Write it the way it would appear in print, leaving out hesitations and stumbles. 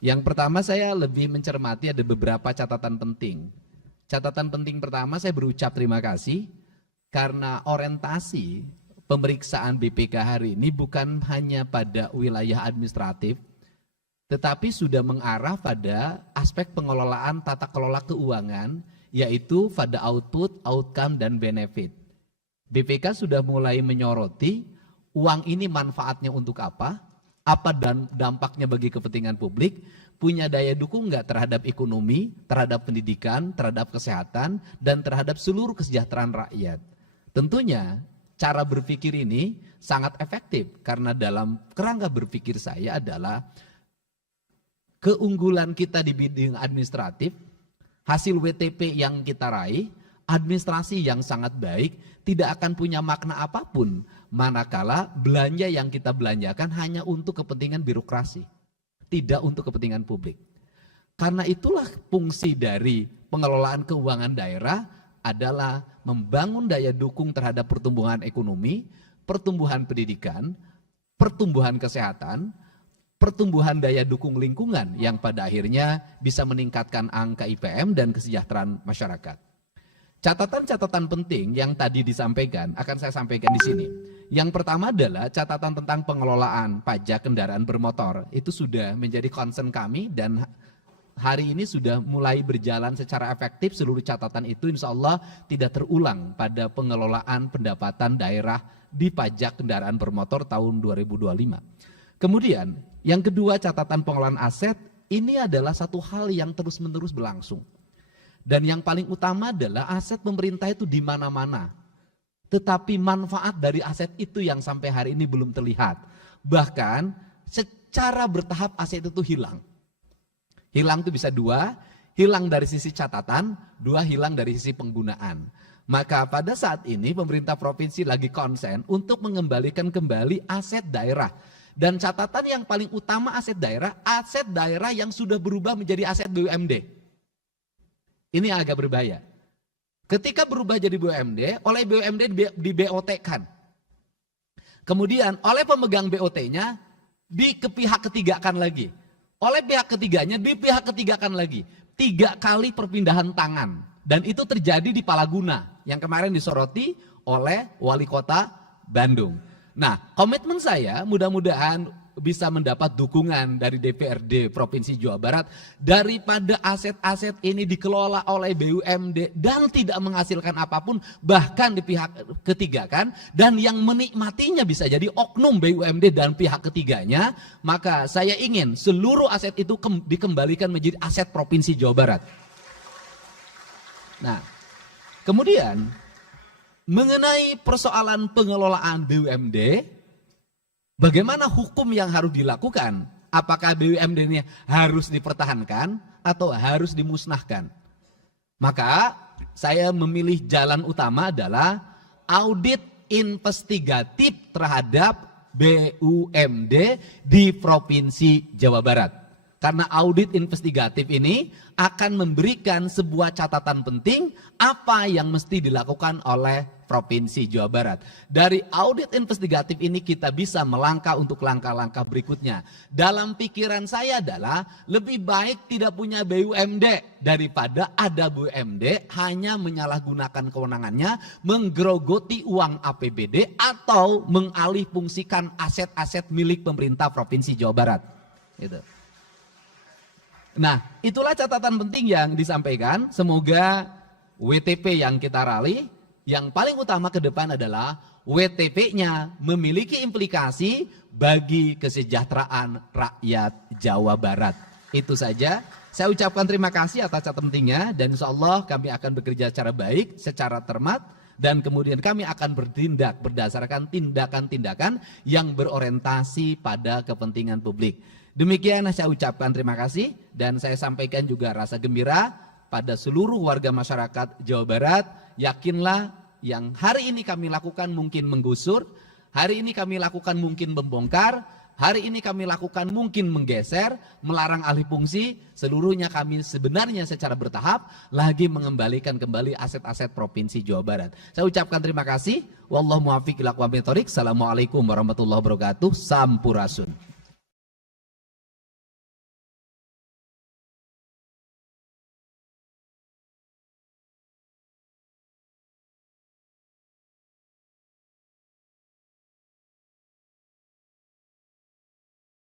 Yang pertama saya lebih mencermati ada beberapa catatan penting. Catatan penting pertama saya berucap terima kasih karena orientasi pemeriksaan BPK hari ini bukan hanya pada wilayah administratif, tetapi sudah mengarah pada aspek pengelolaan tata kelola keuangan, yaitu pada output, outcome, dan benefit. BPK sudah mulai menyoroti uang ini manfaatnya untuk apa dan dampaknya bagi kepentingan publik, punya daya dukung nggak terhadap ekonomi, terhadap pendidikan, terhadap kesehatan, dan terhadap seluruh kesejahteraan rakyat. Tentunya cara berpikir ini sangat efektif karena dalam kerangka berpikir saya adalah keunggulan kita di bidang administratif, hasil WTP yang kita raih, administrasi yang sangat baik, tidak akan punya makna apapun manakala belanja yang kita belanjakan hanya untuk kepentingan birokrasi, tidak untuk kepentingan publik. Karena itulah fungsi dari pengelolaan keuangan daerah adalah membangun daya dukung terhadap pertumbuhan ekonomi, pertumbuhan pendidikan, pertumbuhan kesehatan, pertumbuhan daya dukung lingkungan yang pada akhirnya bisa meningkatkan angka IPM dan kesejahteraan masyarakat. Catatan-catatan penting yang tadi disampaikan akan saya sampaikan di sini. Yang pertama adalah catatan tentang pengelolaan pajak kendaraan bermotor. Itu sudah menjadi concern kami dan hari ini sudah mulai berjalan secara efektif. Seluruh catatan itu insya Allah tidak terulang pada pengelolaan pendapatan daerah di pajak kendaraan bermotor tahun 2025. Kemudian yang kedua, catatan pengelolaan aset ini adalah satu hal yang terus-menerus berlangsung. Dan yang paling utama adalah aset pemerintah itu di mana-mana. Tetapi manfaat dari aset itu yang sampai hari ini belum terlihat. Bahkan secara bertahap aset itu hilang. Hilang itu bisa dua, hilang dari sisi catatan, dua hilang dari sisi penggunaan. Maka pada saat ini pemerintah provinsi lagi konsen untuk mengembalikan kembali aset daerah. Dan catatan yang paling utama aset daerah yang sudah berubah menjadi aset BUMD. Ini agak berbahaya. Ketika berubah jadi BUMD, oleh BUMD di BOT-kan. Kemudian oleh pemegang BOT-nya di pihak ketigakan lagi. Oleh pihak ketiganya di pihak ketigakan lagi. 3 kali perpindahan tangan. Dan itu terjadi di Palaguna yang kemarin disoroti oleh Wali Kota Bandung. Nah, komitmen saya mudah-mudahan bisa mendapat dukungan dari DPRD Provinsi Jawa Barat daripada aset-aset ini dikelola oleh BUMD dan tidak menghasilkan apapun bahkan di pihak ketiga kan, dan yang menikmatinya bisa jadi oknum BUMD dan pihak ketiganya, maka saya ingin seluruh aset itu dikembalikan menjadi aset Provinsi Jawa Barat. Nah, kemudian mengenai persoalan pengelolaan BUMD, bagaimana hukum yang harus dilakukan? Apakah BUMD ini harus dipertahankan atau harus dimusnahkan? Maka saya memilih jalan utama adalah audit investigatif terhadap BUMD di Provinsi Jawa Barat. Karena audit investigatif ini akan memberikan sebuah catatan penting apa yang mesti dilakukan oleh Provinsi Jawa Barat. Dari audit investigatif ini kita bisa melangkah untuk langkah-langkah berikutnya. Dalam pikiran saya adalah lebih baik tidak punya BUMD daripada ada BUMD hanya menyalahgunakan kewenangannya, menggerogoti uang APBD atau mengalihfungsikan aset-aset milik pemerintah Provinsi Jawa Barat. Gitu. Nah, itulah catatan penting yang disampaikan. Semoga WTP yang kita raih, yang paling utama ke depan adalah WTP-nya memiliki implikasi bagi kesejahteraan rakyat Jawa Barat. Itu saja. Saya ucapkan terima kasih atas catatan pentingnya dan insya Allah kami akan bekerja secara baik, secara cermat, dan kemudian kami akan bertindak berdasarkan tindakan-tindakan yang berorientasi pada kepentingan publik. Demikian saya ucapkan terima kasih dan saya sampaikan juga rasa gembira pada seluruh warga masyarakat Jawa Barat. Yakinlah yang hari ini kami lakukan mungkin menggusur, hari ini kami lakukan mungkin membongkar, hari ini kami lakukan mungkin menggeser, melarang alih fungsi, seluruhnya kami sebenarnya secara bertahap lagi mengembalikan kembali aset-aset Provinsi Jawa Barat. Saya ucapkan terima kasih. Wallahu muwaffiq ila aqwamit thoriq. Assalamualaikum warahmatullahi wabarakatuh. Sampurasun.